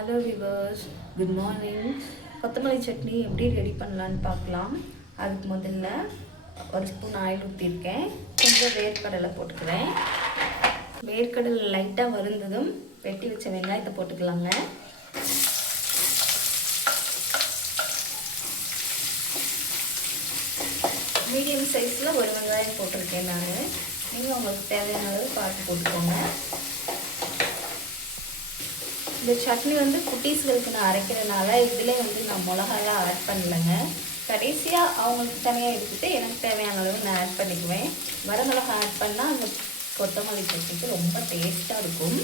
Hello viewers, good morning. கொத்தமல்லி சட்னி எப்படி ready பண்ணலான்னு பார்க்கலாம். அதுக்கு முதல்ல ஒரு ஸ்பூன் ஆயில் ஊற்றிருக்கேன். கொஞ்சம் வேர்க்கடலை போட்டுக்கிறேன். வேர்க்கடலை லைட்டாக வருந்ததும் வெட்டி வச்ச வெங்காயத்தை போட்டுக்கலாங்க. மீடியம் சைஸில் ஒரு வெங்காயம் போட்டிருக்கேன் நான். நீங்கள் உங்களுக்கு தேவையான அளவு பார்த்து போட்டுக்கோங்க. இந்த சட்னி குட்டீஸ்களுக்கு நான் அரைக்கிறனால இதிலே நான் மிளகாலாம் ஆட் பண்ணலைங்க. கடைசியாக அவங்களுக்கு தனியாக எடுத்துகிட்டு எனக்கு தேவையான அளவு நான் ஆட் பண்ணிக்குவேன். வரமிளகா ஆட் பண்ணால் அந்த கொத்தமல்லி சட்னிக்கு ரொம்ப டேஸ்ட்டாக இருக்கும்.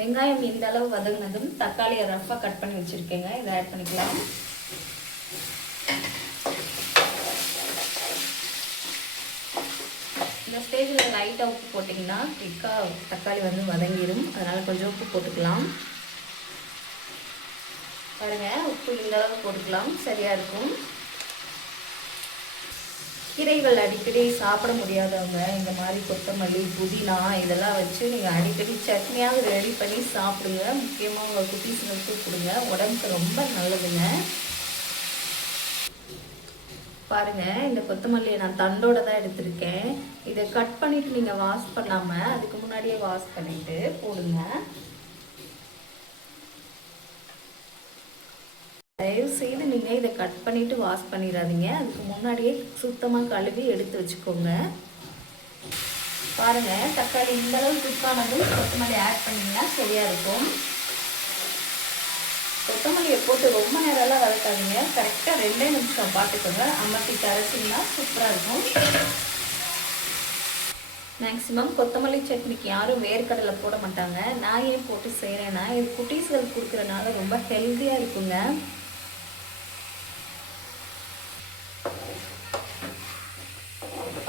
வெங்காயம் இந்த அளவு வதங்கினதும் தக்காளியை ரஃப்பாக கட் பண்ணி வச்சுருக்கேங்க. இதை ஆட் பண்ணிக்கலாம். இந்த ஸ்டேஜில் லைட்டாக உப்பு போட்டிங்கன்னா குயிக்காக தக்காளி வதங்கிடும். அதனால் கொஞ்சம் உப்பு போட்டுக்கலாம். பாருங்கள், உப்பு இந்த அளவு போட்டுக்கலாம், சரியாக இருக்கும். கீரைகள் அடிக்கடி சாப்பிட முடியாதவங்க இந்த மாதிரி கொத்தமல்லி, புதினா இதெல்லாம் வச்சு நீங்கள் அடிக்கடி சட்னியாவது ரெடி பண்ணி சாப்பிடுங்க. முக்கியமாக உங்கள் குட்டீஸுங்களுக்கு கொடுங்க, உடம்புக்கு ரொம்ப நல்லதுங்க. பாருங்கள், இந்த கொத்தமல்லியை நான் தண்டோடு தான் எடுத்திருக்கேன். இதை கட் பண்ணிவிட்டு நீங்கள் வாஷ் பண்ணாமல் அதுக்கு முன்னாடியே வாஷ் பண்ணிவிட்டு போடுங்க. தயவுசெய்து நீங்கள் இதை கட் பண்ணிவிட்டு வாஷ் பண்ணிடாதீங்க. அதுக்கு முன்னாடியே சுத்தமாக கழுவி எடுத்து வச்சுக்கோங்க. பாருங்கள், தக்காளி இந்த அளவு குக்கானதும் கொத்தமல்லி ஆட் பண்ணிங்கன்னா சரியாக இருக்கும். கொத்தமல்லியை போட்டு ரொம்ப நேரம்லாம் வதக்காதீங்க. கரெக்டாக 2 நிமிஷம் பார்த்துக்கோங்க. அமர்த்தி அரைச்சிங்கன்னா சூப்பராக இருக்கும். மேக்ஸிமம் கொத்தமல்லி சட்னிக்கு யாரும் வேர்க்கடலை போட மாட்டாங்க. நான் ஏன் போட்டு செய்கிறேன்னா, இது குட்டீஸ்கள் கொடுக்குறனால ரொம்ப ஹெல்த்தியாக இருக்குங்க.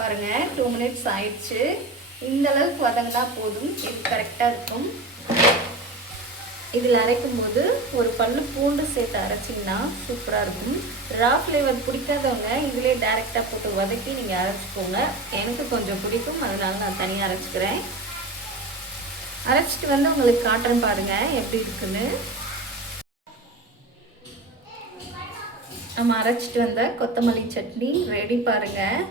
பாருங்கள், 2 மினிட்ஸ் ஆயிடுச்சு. இந்த அளவுக்கு வதங்கினா போதும். இது கரெக்டாக இருக்கும். இதில் அரைக்கும் போது ஒரு பல்லு பூண்டு சேர்த்து அரைச்சிங்கன்னா சூப்பராக இருக்கும். ரா ஃப்ளேவர் பிடிக்காதவங்க இதிலே டைரெக்டாக போட்டு வதக்கி நீங்கள் அரைச்சிக்கோங்க. எனக்கு கொஞ்சம் பிடிக்கும், அதனால நான் தனியாக அரைச்சிக்கிறேன். அரைச்சிட்டு உங்களுக்கு காட்டுறேன் பாருங்கள் எப்படி இருக்குன்னு. நம்ம அரைச்சிட்டு வந்த கொத்தமல்லி சட்னி ரெடி பாருங்கள்.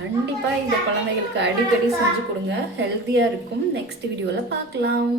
கண்டிப்பாக இந்த குழந்தைகளுக்கு அடிக்கடி செஞ்சு கொடுங்க. ஹெல்த்தியாக இருக்கும். நெக்ஸ்ட் வீடியோவில் பார்க்கலாம்.